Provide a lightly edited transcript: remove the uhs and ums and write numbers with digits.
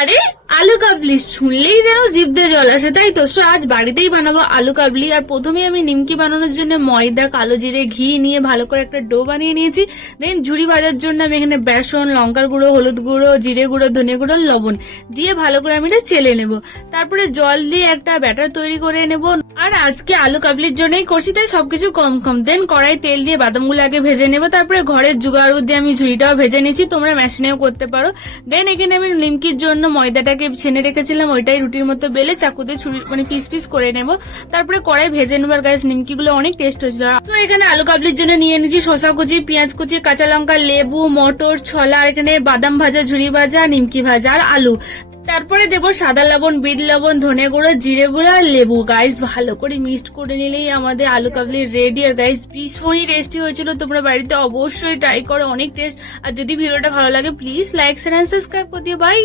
আরে আলু কাবলি শুনলেই যেন জিভ দিয়ে জল আসে, তাই তো। আজ বাড়িতেই বানাবো আলু কাবলি। আর প্রথমে আমি নিমকি বানানোর জন্য ময়দা, কালো জিরে, ঘি নিয়ে ভালো করে একটা ডো বানিয়ে নিয়েছি। দেন ঝুড়ি ভাজার জন্য আমি এখানে বেসন, লঙ্কার গুঁড়ো, হলুদ গুঁড়ো, জিরে গুঁড়ো, ধনে গুঁড়ো, লবণ দিয়ে ভালো করে আমি এটা চেলে নেব। তারপরে জল দিয়ে একটা ব্যাটার তৈরি করে নেব। আর আজকে আলু কাবলির জন্যই করছি, তাই সবকিছু কম কম। দেন কড়াই তেল দিয়ে বাদামগুলো আগে ভেজে নেব। তারপরে ঘরের জুগাড়ু দিয়ে আমি ঝুড়িটাও ভেজে নিয়েছি, তোমরা মেশিনেও করতে পারো। দেন এখানে আমি নিমকির জন্য ময়দাটাকে ছেনে রেখেছিলাম, ওইটাই রুটির মতো বেলে চাকুতে ছুরি পিস পিস করে নেব। তারপরে কড়াই ভেজে নেবার গাইস, নিমকি গুলো অনেক টেস্ট হয়েছিল। তো এখানে আলু কাবলির জন্য নিয়ে নিয়েছি শসা কুচি, পেঁয়াজ কুচি, কাঁচা লঙ্কা, লেবু, মটর, ছোলা, আর এখানে বাদাম ভাজা, ঝুড়ি ভাজা, নিমকি ভাজা আর আলু। তারপরে দেবো সাদা লবণ, বিট লবণ, ধনে গুঁড়ো, জিরে গুঁড়ো আর লেবু। গাইস ভালো করে মিক্সড করে নিলেই আমাদের আলু কাবলি রেডি। আর গাইস ভীষণই টেস্টি হয়েছিল, তোমরা বাড়িতে অবশ্যই ট্রাই করো, অনেক টেস্ট। আর যদি ভিডিওটা ভালো লাগে please like, share and subscribe করে দিও। বাই।